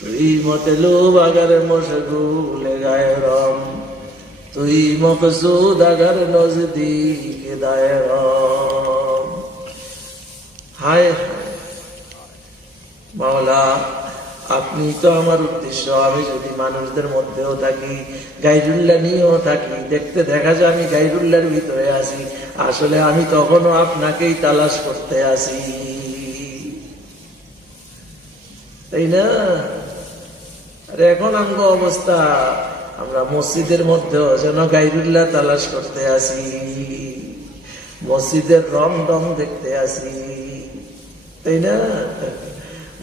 তুই মতলুব अगर मशगूल गैरम তুই मकसूद अगर नजदीक दायरम। हाय মাওলা, আপনি তো আমার উদ্দেশ্য। আমি যদি মানুষদের মধ্যেও থাকি, গাইরুল্লাহ নিয়েও থাকি, দেখতে দেখা যায় আমি গাইরুল্লাহর ভিতরে আছি, আসলে আমি তখনও আপনাকেই তালাশ করতে আছি, তাই না? আর এখন আমগো অবস্থা, আমরা মসজিদের মধ্যেও যেন গাইরুল্লাহ তালাশ করতে আছি, মসজিদের রং রং দেখতে আছি, তাই না?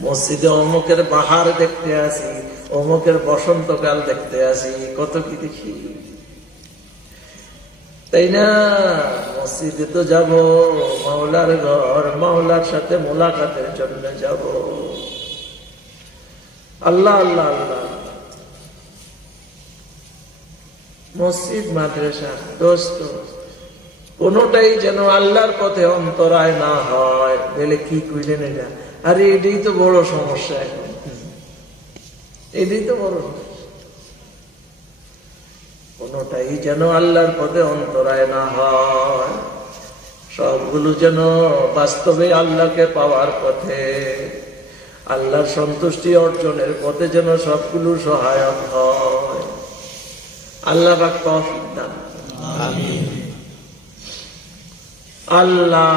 মসজিদে অমুকের বাহার দেখতে আসি, অমুকের বসন্তকাল দেখতে আসি, কত কি দেখি, তাই না? মসজিদে তো যাব, মাওলার ঘর, মাওলার সাথে মোলাকাতের জন্য যাব। আল্লাহ আল্লাহ আল্লাহ। মসজিদ মাদ্রাসা দোস্ত কোনটাই যেন আল্লাহর পথে অন্তরায় না হয়। বলে কি কইলেন এটা? আরে এটাই তো বড় সমস্যা এখন, এটাই তো বড় সমস্যা। কোনটাই যেন আল্লাহর পথে অন্তরায় না হয়, সবগুলো যেন বাস্তবে আল্লাহকে পাওয়ার পথে, আল্লাহর সন্তুষ্টি অর্জনের পথে যেন সবগুলো সহায়ক হয়। আল্লাহ পাক তৌফিক দান। আমিন। আল্লাহ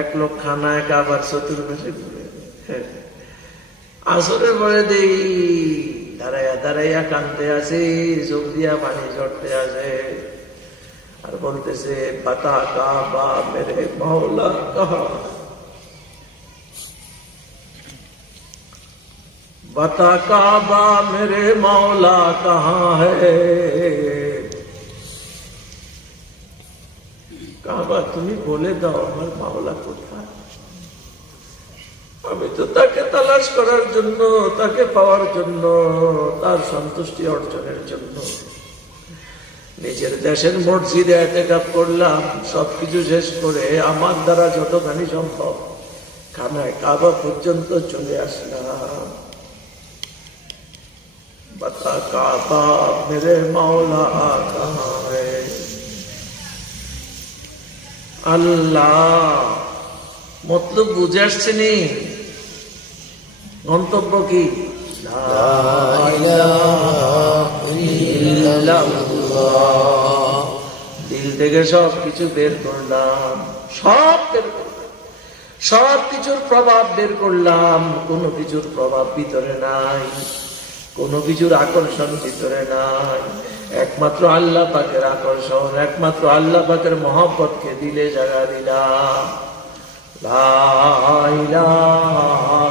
এক লোক খানায় কাবার চতুর্পাশে ঘুরে, আসরের পরে দেই দাঁড়াইয়া দাঁড়াইয়া কান্দতে আছে, চোখ দিয়া পানি ঝরতে আছে, আর বলতেছে বাতা কাবা মেরে মাওলা কাহা, বাতা কাবা মেরে মাওলা কাহা है। কাবা তুমি বলে দাও আমার মাওলা কোথায়? আমি তো তাকে তালাশ করার জন্য, তাকে পাওয়ার জন্য, তার সন্তুষ্টি অর্জনের জন্য নিজের দেশের মসজিদে ইতিকাফ করলাম, সবকিছু শেষ করে আমার দ্বারা যতখানি সম্ভব খানায় কাবা পর্যন্ত চলে আসলাম। বাতা কাবা মেরে মাওলা কাহা है। আল্লাহ মতলব বুঝে আসছে নি? গন্তব্য কি? লা ইলাহা ইল্লাল্লাহ। দিল থেকে সব কিছু বের করলাম, সব বের করলাম, সব কিছুর প্রভাব বের করলাম, কোনো কিছুর প্রভাব ভিতরে নাই, কোনো কিছুর আকর্ষণ ভিতরে নাই, একমাত্র আল্লাহ পাকের আকর্ষণ, একমাত্র আল্লাহ পাকের মহব্বতকে দিলে জায়গা দিলাম। লা ইলাহা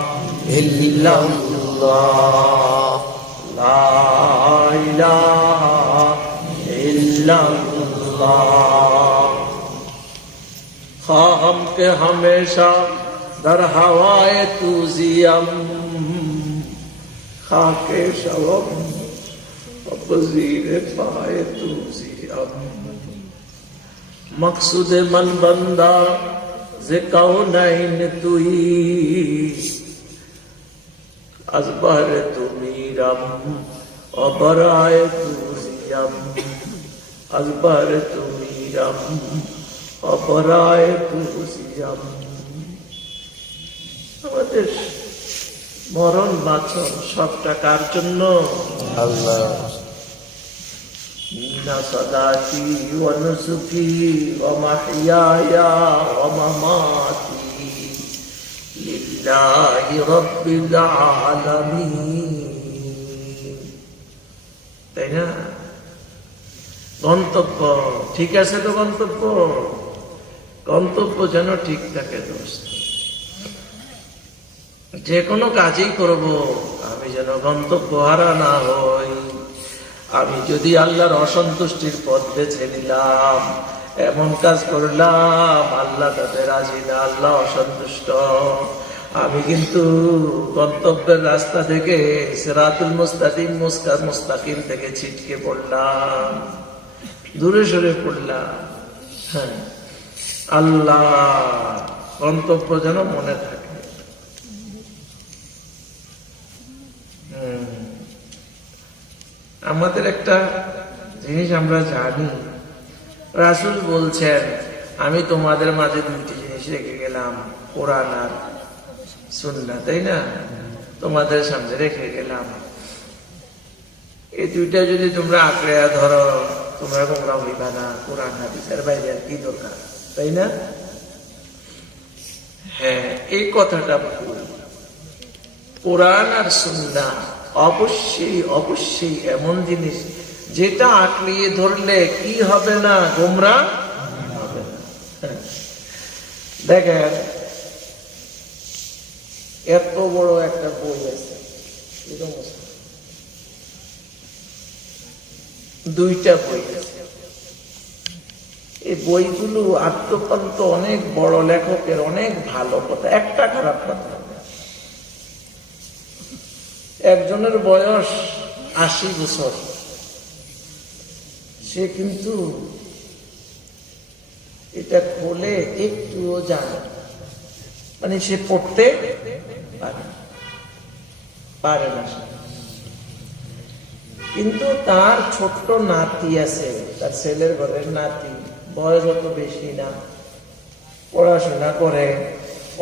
ইল্লাল্লাহ, লা ইলাহা ইল্লাল্লাহ। খাম কে হমেশা দর হওয়ায়ে তুজিয়াম, খাকে শবম वज़ीरे पाए तुज़ियम। मक़सूद मन बंदा ज़े कौनैन तुई, अज़ बहरे तुमीरम और बराए तुज़ियम, अज़ बहरे तुमीरम और बराए तुज़ियम। আমাদের মরণ বাঁচন সবটা কার জন্য? আল্লাহ। ইন্না সালাতি ওয়া নুসুকি ওয়া মাহইয়ায়া ওয়া মামাতি লিল্লাহি রাব্বিল আলামিন। তাই না? গন্তব্য ঠিক আছে তো? গন্তব্য যেন ঠিক থাকে দোস্ত। যে কোনো কাজই করব আমি যেন গন্তব্য হারা না হই। আমি যদি আল্লাহর অসন্তুষ্টির পথ বেছে নিলাম, এমন কাজ করলাম আল্লাহ তাতে রাজি না, আল্লাহ অসন্তুষ্ট, আমি কিন্তু গন্তব্যের রাস্তা থেকে, সিরাতুল মুস্তাকিম থেকে ছিটকে পড়লাম, দূরে সরে পড়লাম। হ্যাঁ, আল্লাহ গন্তব্য যেন মনে থাকে। আমাদের একটা জিনিস আমরা জানি, রাসূল বলছেন আমি তোমাদের মাঝে দুইটি জিনিস রেখে গেলাম, কোরআন আর সুন্নাহ, তাই না? তোমাদের সামনে রেখে গেলাম, এই দুইটা যদি তোমরা আঁকড়ে ধরো তোমরা গোমরাহ হইবা না। কোরআন হাদিসের বাইরে আর কি দরকার, তাই না? হ্যাঁ, এই কথাটা ভুল। কোরআন আর সুন্নাহ অবশ্যই অবশ্যই এমন জিনিস যেটা আঁকড়িয়ে ধরলে কি হবে না, গোমরাহ হবে না। দেখেন, এত বড় একটা বই আছে, দুইটা বই আছে। এই বইগুলো আত্মকন্ত অনেক বড় লেখকের অনেক ভালো কথা, একটা খারাপ কথা। একজনের বয়স 80 বছর, সে কিন্তু এটা খোলে একটুও জানে, মানে সে পড়তে পারে না। কিন্তু তার ছোট্ট নাতি আছে, তার ছেলের ঘরের নাতি, বয়স অত বেশি না, পড়াশোনা করে,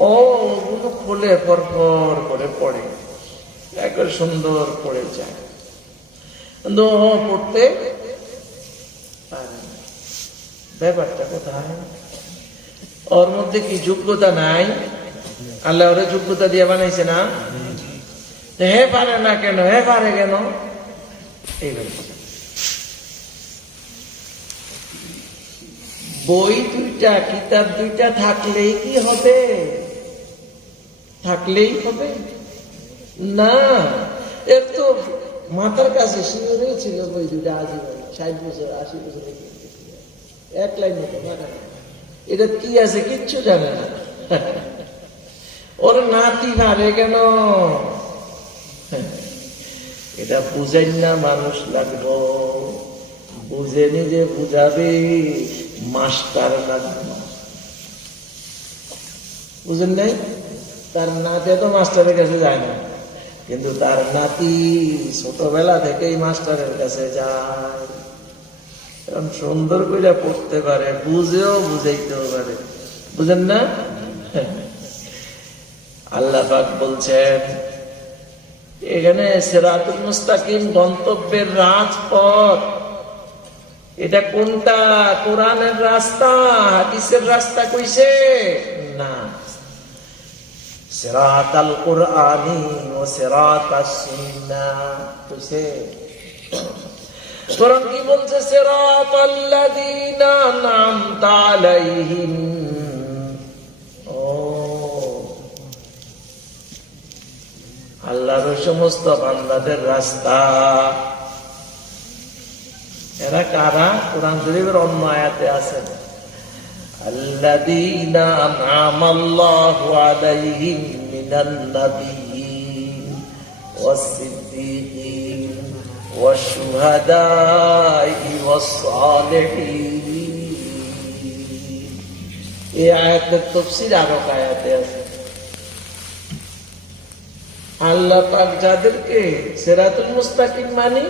ওগুলো খুলে পরপর করে পড়ে, একবার সুন্দর পড়ে যায়, কিন্তু ও পড়তে পারে না। ব্যাপারটা কোথায়? ওর মধ্যে কি যোগ্যতা নাই? আল্লাহ ওরে যোগ্যতা দিয়ে বানাইছে না? হে পারে না কেন, হে পারে কেন? বই দুইটা, কিতাব দুইটা থাকলেই কি হবে? থাকলেই হবে না। এর তো মাথার কাছে শিওরেই ছিল বই দুইটা আজীবন, 60 বছর 80 বছর এক লাইন মতো পারে না। এটা কি আছে কিচ্ছু জানে না। ওর নাতি পারে কেন? এটা বুঝেন না, মানুষ লাগবো, বুঝে নিজে বুঝাবে, মাস্টার লাগবে। বুঝেন নাই? তার নাতি তো মাস্টারের কাছে যায় না, কিন্তু তার নাতি ছোটবেলা থেকেই মাস্টারের কাছে যায়, কারণ সুন্দর করে পড়তে পারে, বুঝেও বুঝাইতেও পারে। বুঝেন না? আল্লাহ পাক বলছেন এখানে সিরাতুল মুস্তাকিম, গন্তব্যের রাজপথ। এটা কোনটা? কোরআনের রাস্তা, হাদিসের রাস্তা কইছে না। সিরাতাল কুরআনি ও সিরাতাস সুন্নাহ কইছে। কোরআন কি বলছে? সিরাতাল্লাযীনা আন'আমতা আলাইহিম। আল্লাহর সমস্ত বান্দাদের রাস্তা। এরা কারা? কোরআন শরীফের অন্য আয়াতে আছে, আল্লাযীনা আন'আমাল্লাহু আলাইহিম মিনান নাবিয়্যিন ওয়াস সিদ্দীকিন ওয়াশ শুহাদাই ওয়াস সালিহিন। এই আয়াতের তাফসীর আরো আয়াতে আছে। আল্লাহ পাক যাদেরকে সিরাতুল মুস্তাকিম মানে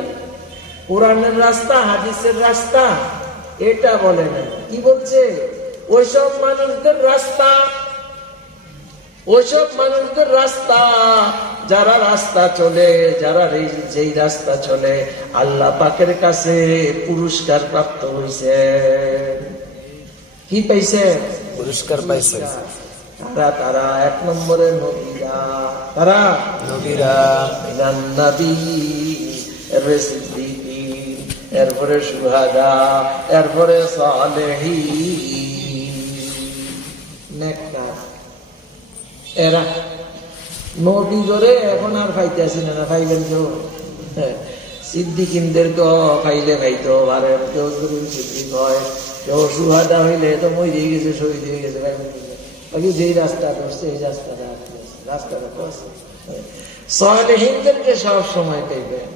কোরআনের রাস্তা, হাদিসের রাস্তা, এটা বলে না। কি বলছে? ওইসব মানুষদের রাস্তা, ওইসব মানুষদের রাস্তা যারা রাস্তা চলে, যারা যেই রাস্তা চলে আল্লাহ পাকের কাছে পুরস্কার প্রাপ্ত হয়েছে। কি পাইছে? পুরস্কার পাইছে। তারা 1 নম্বরে নবীরা, তারা নবীরা, মিনান নাবিয়্যিন, এরপরে সিদ্দীকিন, এরপরে শুহাদা, এরপরে সালেহীন, নেককার। এরা নবী করে এখন আর পাইতেছি না, পাইবেন তো। সিদ্দীকিনদেরকে পাইলে খাইতো পারে, কেউ সিদ্দিক হয়, কেউ শুহাদা হইলে তো মই দিয়ে গেছে, শহীদ হয়ে গেছে। বাকি যেই রাস্তা করছে এই রাস্তাটা রাস্তাটা করছে। সালেহীনদেরকে সব সময় পাইবেন,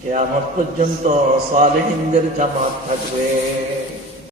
কিয়ামত পর্যন্ত সালেহীনদের জামাত থাকবে।